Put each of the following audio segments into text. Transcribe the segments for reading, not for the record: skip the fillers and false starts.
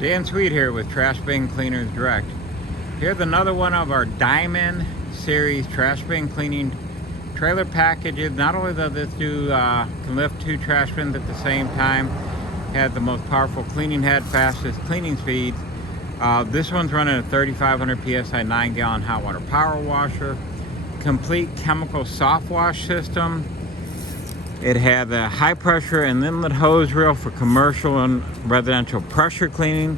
Dan Sweet here with Trash Bin Cleaners Direct. Here's another one of our Diamond Series trash bin cleaning trailer packages. Not only does this can lift 2 trash bins at the same time, has the most powerful cleaning head, fastest cleaning speeds. This one's running a 3,500 PSI 9-gallon hot water power washer, complete chemical soft wash system. It has a high pressure and inlet hose reel for commercial and residential pressure cleaning.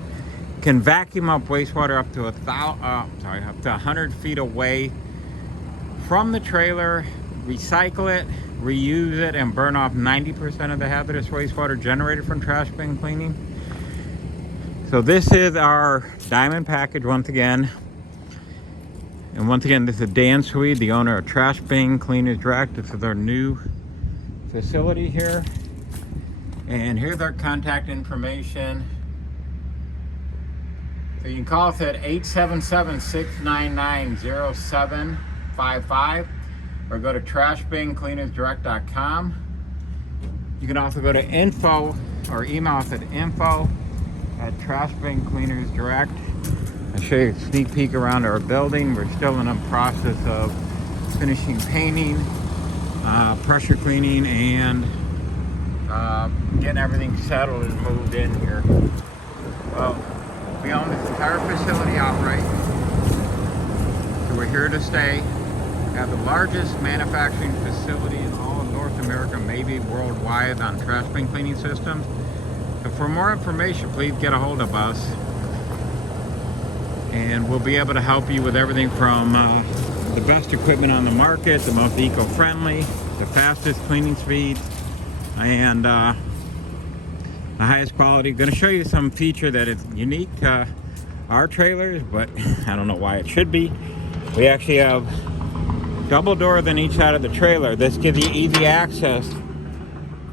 Can vacuum up wastewater up to 100 feet away from the trailer, recycle it, reuse it, and burn off 90% of the hazardous wastewater generated from trash bin cleaning. So this is our Diamond package once again. And once again, this is Dan Sweet, the owner of Trash Bin Cleaners Direct. This is our new facility here, and here's our contact information. So you can call us at 877-699-0755 or go to trashbincleanersdirect.com. You can also go to info or email us at info@trashbincleanersdirect. I'll show you a sneak peek around our building. We're still in the process of finishing painting, pressure cleaning, and getting everything settled and moved in here. Well, we own this entire facility outright, so we're here to stay. We have the largest manufacturing facility in all of North America, maybe worldwide, on trash bin cleaning systems. So for more information, please get a hold of us, and we'll be able to help you with everything from the best equipment on the market, the most eco-friendly, the fastest cleaning speeds, and the highest quality. Going to show you some feature that is unique to our trailers, but I don't know why it should be. We actually have double doors on each side of the trailer. This gives you easy access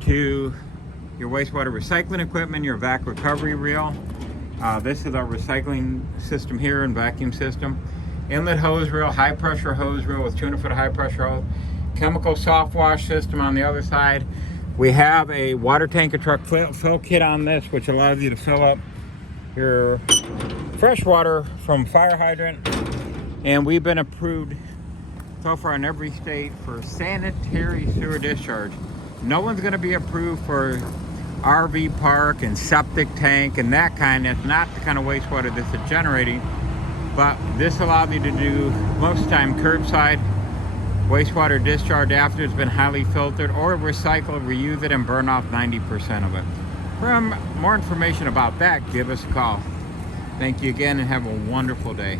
to your wastewater recycling equipment, your vac recovery reel. This is our recycling system here and vacuum system. Inlet hose reel, high pressure hose reel with 200-foot high pressure hose. Chemical soft wash system on the other side. We have a water tank and truck fill kit on this, which allows you to fill up your fresh water from fire hydrant. And we've been approved so far in every state for sanitary sewer discharge. No one's going to be approved for RV park and septic tank and that kind. That's not the kind of wastewater this is generating. But this allows you to do, most of the time, curbside wastewater discharge after it's been highly filtered, or recycle, reuse it, and burn off 90% of it. For more information about that, give us a call. Thank you again, and have a wonderful day.